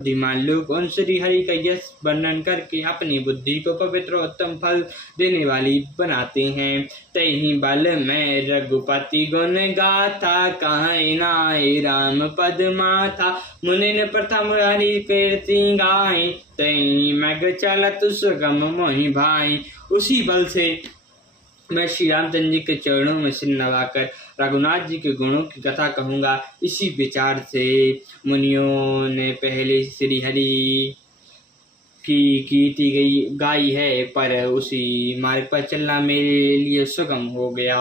बुद्धिमान लोग उन श्री हरि का यश वर्णन करके अपनी बुद्धि को पवित्र और उत्तम फल देने वाली बनाते हैं। तहि बल में रघुपति गुण गाथा, कहीं नाय राम पद माथा। मुनिन प्रथम हरि कीर्ति गाय, तहि मग चलत सुगम मोहि भाई। उसी बल से मैं श्री रामचंद्र जी के चरणों में सिर नवाकर रघुनाथ जी के गुणों की कथा कहूँगा। इसी विचार से मुनियों ने पहले श्री हरि की कीर्ति गाई है, पर उसी मार्ग पर चलना मेरे लिए सुगम हो गया।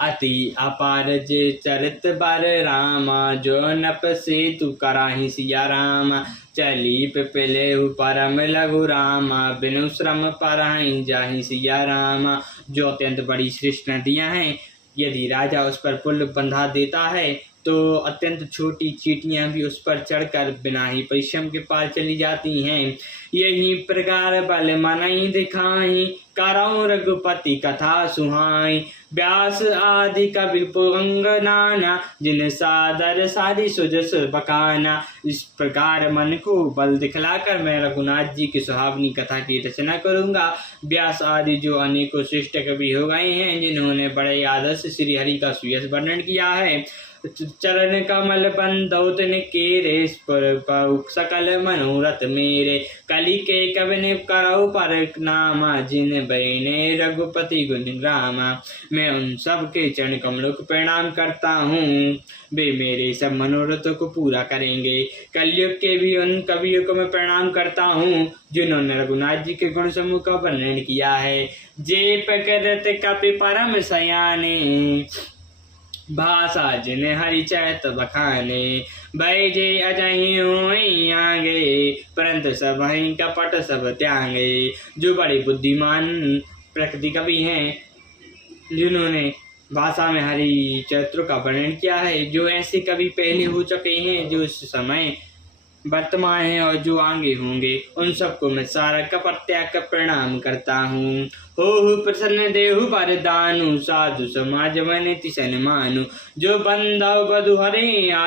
अति अपार जे चरित बर रामा, जो नप से तू कराही सिया रामा। चली पिपले परम लघु रामा, बिनु श्रम पराही जाहि सिया रामा। जो अत्यंत बड़ी श्रेष्ठ नदियां हैं, यदि राजा उस पर पुल बंधा देता है तो अत्यंत छोटी चींटियां भी उस पर चढ़कर बिना ही परिश्रम के पार चली जाती हैं। यही प्रकार बल मनहि दिखाई, करौ रघुपति कथा सुहाई। व्यास आदि कवि पुंग नाना, जिन सादर सारी सुजस बखाना। इस प्रकार मन को बल दिखलाकर मैं रघुनाथ जी की सुहावनी कथा की रचना करूंगा। व्यास आदि जो अनेकों श्रेष्ठ कवि हो गए हैं, जिन्होंने बड़े आदर से श्री हरि का सुयश वर्णन किया है। चरण कमल बंधौ तिन केरे, सकल मनोरथ मेरे। कलि के कवि करौ पर नामा, जिन बयने रघुपति गुण रामा। मैं उन सब के चरण कमलों को प्रणाम करता हूँ, वे मेरे सब मनोरथों को पूरा करेंगे। कलयुग के भी उन कवियों को मैं प्रणाम करता हूँ, जिन्होंने रघुनाथ जी के गुण समूह का वर्णन किया है। जे प्रकृत कपि परम सयाने, भाषा जिन हरि चरित बखाने। बैजे अजहि होई आगे, परंतु सब ही कपट सब त्यागे। जो बड़े बुद्धिमान प्रकृति कवि हैं, जिन्होंने भाषा में हरि चरित्र का वर्णन किया है, जो ऐसे कवि पहले हो चुके हैं, जो इस समय वर्तमान है और जो आगे होंगे, उन सबको मैं सारा कपट त्याग कर प्रणाम करता हूँ। हो प्रसन्न देहु वरदानु, साधु समाज में तिसन मानु। जो बंधव बधु हरे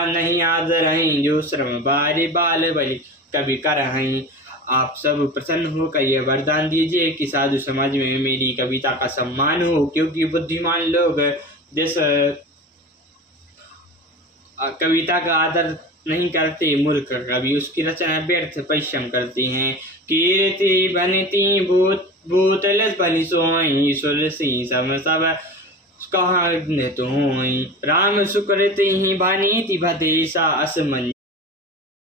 नहीं आदर हैं, जो श्रम बारी बाल बलि कभी कर हैं। आप सब प्रसन्न होकर यह वरदान दीजिए कि साधु समाज में मेरी कविता का सम्मान हो, क्योंकि बुद्धिमान लोग जिस कविता का आदर नहीं करते, मूर्ख कवि उसकी रचना व्यर्थ परिश्रम करते हैं। कीर्ति बनिति भूतल बलि सोई, सुलसी सम सब कहाँ तो होई। राम सुकृति ही बनीति भदेशा, असमन